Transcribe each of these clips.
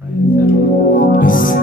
Yes.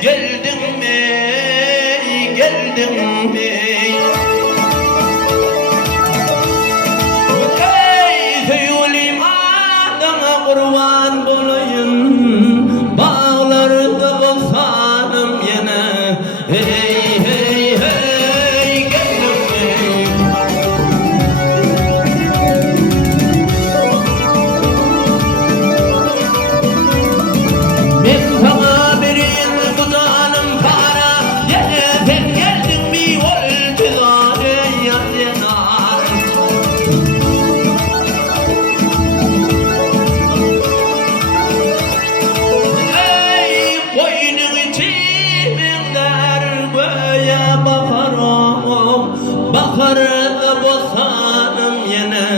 Geldin mi, geldin mi? Ey tüyülüm adına kurban bulayım, bağlarda olsanım yine. Hey hey hey, geldin mi? Ben sana birin kudanım para, yine sen geldin mi oldu zade yanar. Ey boynun içimden göğe bakarım, bakarım bosanım yine.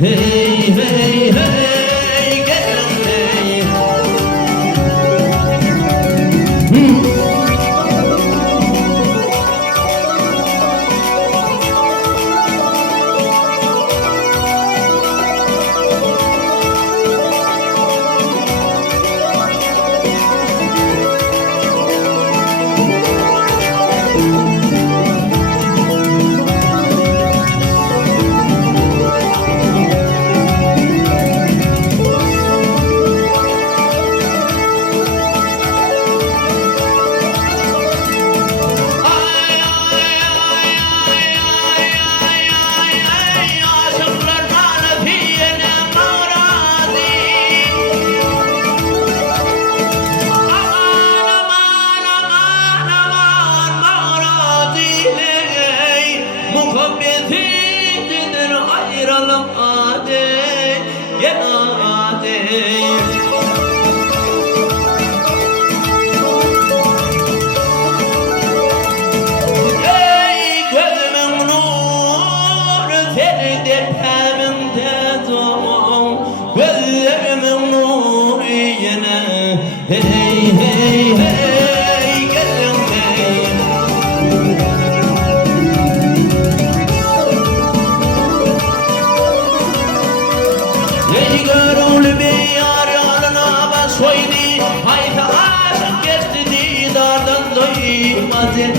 Hey hey hey, gelin hey. Muhabbetidir ayrılık adet, gel adet. Ey gözümün nuru, seni dertemin tezom, gözlerimin nuru yine. Hey hey hey, gelin hey. Ey görümlü bir yar yarına bas koydu, hayta aşık geçti didardan doymaz.